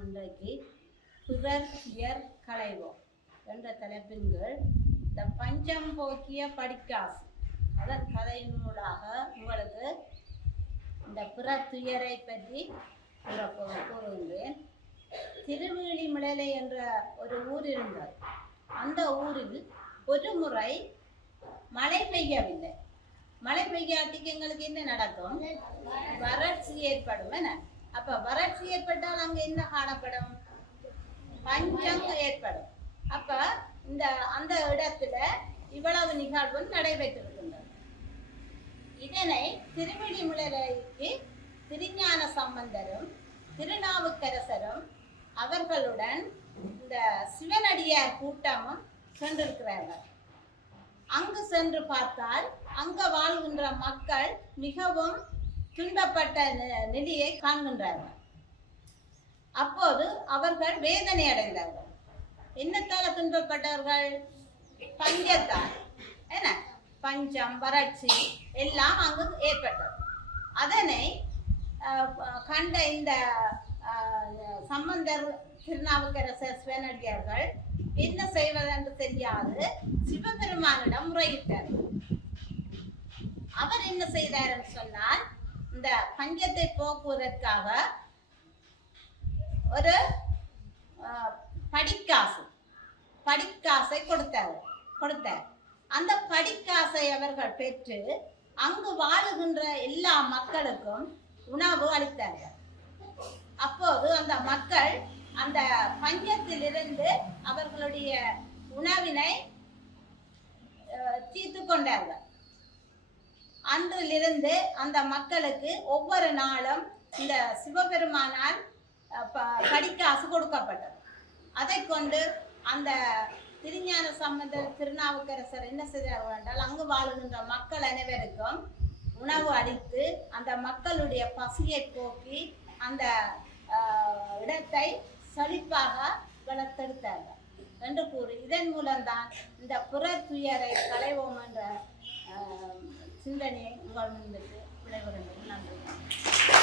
இன்றைக்கு பிறர் துயர் களைவோம் என்ற தலைப்பின் கீழ் இந்த பஞ்சம் போக்கிய படிக்காசு அதன் கதையினூடாக உங்களுக்கு இந்த பிறர் துயரை பற்றி கூறுகின்றேன். திருவேலிமிழலை என்ற ஒரு ஊர் இருந்தது. அந்த ஊரில் ஒரு முறை மழை பெய்யவில்லை. மழை பெய்யாட்டிக்கு எங்களுக்கு என்ன நடக்கும்? வறட்சி ஏற்படும். என்ன அப்ப வறட்சி ஏற்பட்டால் அங்க என்ன காணப்படும்? பஞ்சம் ஏற்படும். அப்ப அந்த இடத்துல இவ்வளவு நிகழ்வு நடைபெற்றிருக்கின்றது. இதனை திருவேலிமிழலைக்கு திருஞான சம்பந்தரும் திருநாவுக்கரசரும் அவர்களுடன் இந்த சிவனடியார் கூட்டமும் சென்றிருக்கிறார்கள். அங்கு சென்று பார்த்தால் அங்க வாழ்கின்ற மக்கள் மிகவும் துன்பப்பட்ட நிலையை காண்கின்றார்கள். அப்போது அவர்கள் வேதனை அடைந்தார்கள். என்னத்தால துன்பப்பட்டவர்கள்? பஞ்சத்தால். என்ன பஞ்சம் வறட்சி எல்லாம் அங்கு ஏற்பட்டது. அதனை கண்ட இந்த சம்பந்தர் திருநாவுக்கரசர் சிவனடியார்கள் என்ன செய்வதென்று தெரியாது சிவபெருமானிடம் முறையிட்டார். அவர் என்ன செய்தார் என்று சொன்னால், இந்த பஞ்சத்தை போக்குவதற்காக ஒரு படிக்காசை கொடுத்தார். அந்த படிக்காசை அவர்கள் பெற்று அங்கு வாழுகின்ற எல்லா மக்களுக்கும் உணவு அளித்தார்கள். அப்போது அந்த மக்கள் அந்த பஞ்சத்திலிருந்து அவர்களுடைய உணவினை தீர்த்து கொண்டார்கள். அன்றிலிருந்து அந்த மக்களுக்கு ஒவ்வொரு நாளும் இந்த சிவபெருமானால் படிக்காசு கொடுக்கப்பட்டது. அதை கொண்டு அந்த திருஞான சம்பந்தர் திருநாவுக்கரசர் என்ன செய்தார்கள் என்றால், அங்கு வாழுகின்ற மக்கள் அனைவருக்கும் உணவு அளித்து அந்த மக்களுடைய பசியை போக்கி அந்த இடத்தை செழிப்பாக வளர்த்தெடுத்தார்கள் என்று கூறி, இதன் மூலம்தான் இந்த பிறர் துயரை களைவோம் என்ற சிந்தனையை உங்கள் முன்னுக்கு விடைபெறுகிறேன். நன்றி.